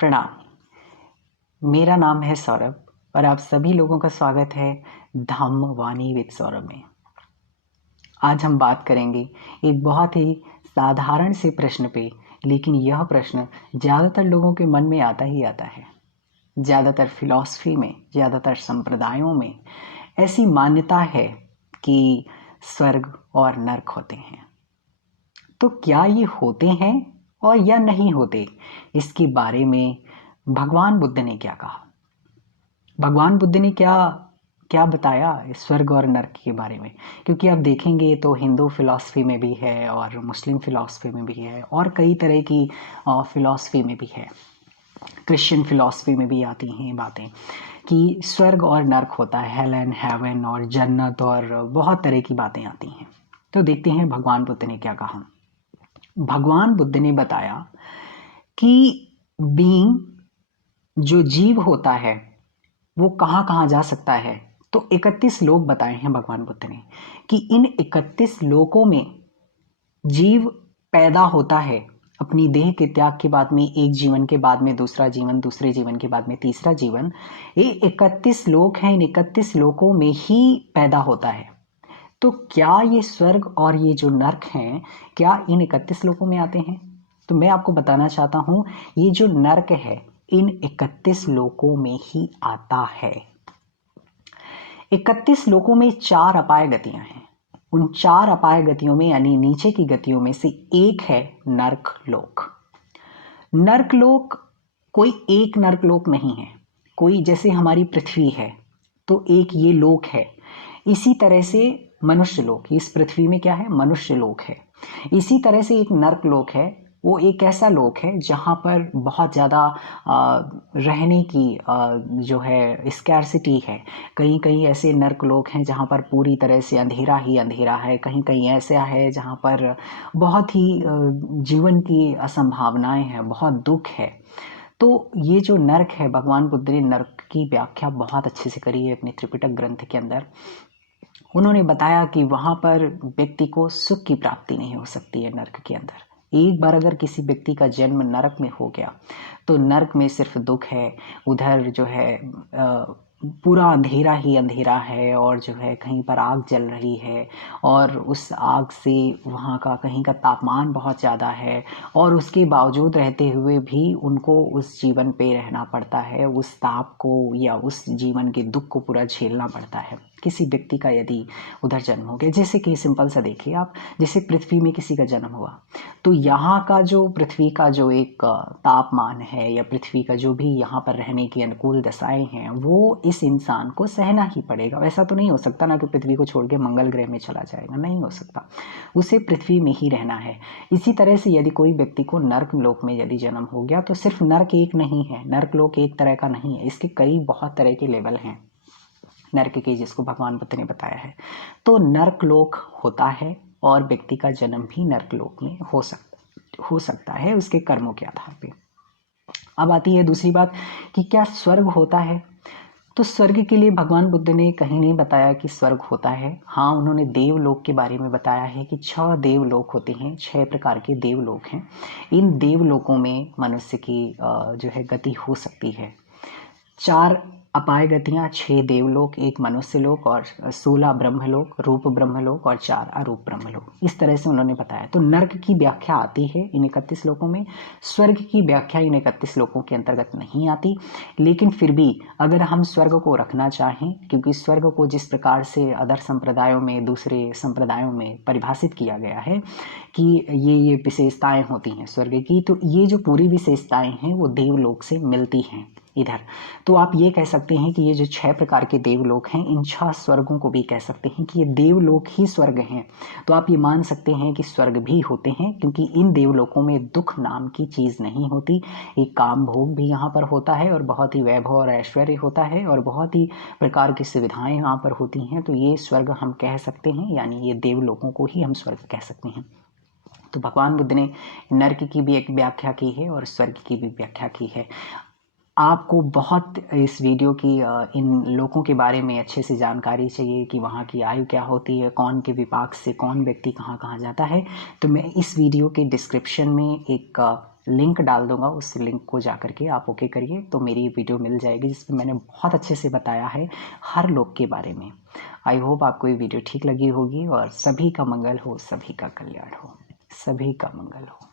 प्रणाम। मेरा नाम है सौरभ और आप सभी लोगों का स्वागत है धम्मवाणी विद सौरभ में। आज हम बात करेंगे एक बहुत ही साधारण से प्रश्न पे, लेकिन यह प्रश्न ज़्यादातर लोगों के मन में आता ही आता है। ज़्यादातर फिलॉसफी में, ज़्यादातर संप्रदायों में ऐसी मान्यता है कि स्वर्ग और नर्क होते हैं। तो क्या ये होते हैं और या नहीं होते, इसके बारे में भगवान बुद्ध ने क्या कहा, भगवान बुद्ध ने क्या क्या बताया इस स्वर्ग और नर्क के बारे में। क्योंकि आप देखेंगे तो हिंदू फिलॉसफी में भी है और मुस्लिम फिलॉसफी में भी है और कई तरह की फिलॉसफी में भी है, क्रिश्चियन फिलॉसफी में भी आती हैं बातें कि स्वर्ग और नर्क होता है, हेल एंड हेवन और जन्नत और बहुत तरह की बातें आती हैं। तो देखते हैं भगवान बुद्ध ने क्या कहा। भगवान बुद्ध ने बताया कि बीइंग, जो जीव होता है, वो कहाँ कहाँ जा सकता है। तो 31 लोक बताए हैं भगवान बुद्ध ने कि इन 31 लोकों में जीव पैदा होता है अपनी देह के त्याग के बाद में, एक जीवन के बाद में दूसरा जीवन, दूसरे जीवन के बाद में तीसरा जीवन। ये 31 लोक हैं, इन 31 लोकों में ही पैदा होता है। तो क्या ये स्वर्ग और ये जो नर्क हैं, क्या इन 31 लोकों में आते हैं? तो मैं आपको बताना चाहता हूं, ये जो नर्क है इन 31 लोकों में ही आता है। 31 लोकों में 4 अपाय गतियां हैं। उन 4 अपाय गतियों में, यानी नीचे की गतियों में से एक है नर्क लोक। नर्क लोक कोई एक नर्क लोक नहीं है। कोई जैसे हमारी पृथ्वी है तो एक ये लोक है, इसी तरह से मनुष्य लोक, इस पृथ्वी में क्या है, मनुष्य लोक है। इसी तरह से एक नर्क लोक है, वो एक ऐसा लोक है जहाँ पर बहुत ज़्यादा रहने की जो है स्कैर्सिटी है। कहीं कहीं ऐसे नर्क लोक हैं जहाँ पर पूरी तरह से अंधेरा ही अंधेरा है, कहीं कहीं ऐसा है जहाँ पर बहुत ही जीवन की असंभावनाएं हैं, बहुत दुख है। तो ये जो नर्क है, भगवान बुद्ध ने नर्क की व्याख्या बहुत अच्छे से करी है अपने त्रिपिटक ग्रंथ के अंदर। उन्होंने बताया कि वहां पर व्यक्ति को सुख की प्राप्ति नहीं हो सकती है नर्क के अंदर। एक बार अगर किसी व्यक्ति का जन्म नरक में हो गया तो नरक में सिर्फ दुख है। उधर जो है पूरा अंधेरा ही अंधेरा है और जो है कहीं पर आग जल रही है और उस आग से वहाँ का कहीं का तापमान बहुत ज़्यादा है और उसके बावजूद रहते हुए भी उनको उस जीवन पे रहना पड़ता है, उस ताप को या उस जीवन के दुख को पूरा झेलना पड़ता है। किसी व्यक्ति का यदि उधर जन्म हो गया, जैसे कि सिंपल सा देखिए आप, जैसे पृथ्वी में किसी का जन्म हुआ तो यहाँ का जो पृथ्वी का जो एक तापमान है या पृथ्वी का जो भी यहाँ पर रहने की अनुकूल दशाएं हैं, वो इस इंसान को सहना ही पड़ेगा। वैसा तो नहीं हो सकता ना कि पृथ्वी को छोड़ के मंगल ग्रह में चला जाएगा, नहीं हो सकता, उसे पृथ्वी में ही रहना है। इसी तरह से यदि कोई व्यक्ति को नर्क लोक में यदि जन्म हो गया तो सिर्फ नर्क एक नहीं है, नर्क लोक एक तरह का नहीं है, इसके कई बहुत तरह के लेवल हैं नर्क के, जिसको भगवान बुद्ध ने बताया है। तो नर्क लोक होता है और व्यक्ति का जन्म भी नर्क लोक में हो सकता है उसके कर्मों के आधार पे। अब आती है दूसरी बात कि क्या स्वर्ग होता है। तो स्वर्ग के लिए भगवान बुद्ध ने कहीं नहीं बताया कि स्वर्ग होता है। हाँ, उन्होंने देवलोक के बारे में बताया है कि 6 देवलोक होते हैं, 6 प्रकार के देवलोक हैं। इन देवलोकों में मनुष्य की जो है गति हो सकती है। 4 अपाय गतियां, 6 देवलोक, 1 मनुष्य लोक और 16 ब्रह्मलोक, रूप ब्रह्मलोक और 4 अरूप ब्रह्मलोक, इस तरह से उन्होंने बताया। तो नर्क की व्याख्या आती है इन 31 लोकों में, स्वर्ग की व्याख्या इन 31 लोकों के अंतर्गत नहीं आती। लेकिन फिर भी अगर हम स्वर्ग को रखना चाहें, क्योंकि स्वर्ग को जिस प्रकार से अदर संप्रदायों में, दूसरे संप्रदायों में परिभाषित किया गया है कि ये विशेषताएं होती हैं स्वर्ग की, तो ये जो पूरी विशेषताएं हैं वो देवलोक से मिलती हैं इधर। तो आप ये कह सकते हैं कि ये जो 6 प्रकार के देवलोक हैं, इन 6 स्वर्गों को भी कह सकते हैं कि ये देवलोक ही स्वर्ग हैं। तो आप ये मान सकते हैं कि स्वर्ग भी होते हैं, क्योंकि इन देवलोकों में दुख नाम की चीज नहीं होती। एक काम भोग भी यहाँ पर होता है और बहुत ही वैभव और ऐश्वर्य होता है और बहुत ही प्रकार की सुविधाएं यहाँ पर होती हैं। तो ये स्वर्ग हम कह सकते हैं, यानी ये देवलोकों को ही हम स्वर्ग कह सकते हैं। तो भगवान बुद्ध ने नर्क की भी एक व्याख्या की है और स्वर्ग की भी व्याख्या की है। आपको बहुत इस वीडियो की इन लोगों के बारे में अच्छे से जानकारी चाहिए कि वहाँ की आयु क्या होती है, कौन के विपाक से कौन व्यक्ति कहाँ कहाँ जाता है, तो मैं इस वीडियो के डिस्क्रिप्शन में एक लिंक डाल दूंगा, उस लिंक को जा करके आप ओके करिए तो मेरी वीडियो मिल जाएगी जिसमें मैंने बहुत अच्छे से बताया है हर लोक के बारे में। आई होप आपको ये वीडियो ठीक लगी होगी और सभी का मंगल हो, सभी का कल्याण हो, सभी का मंगल हो।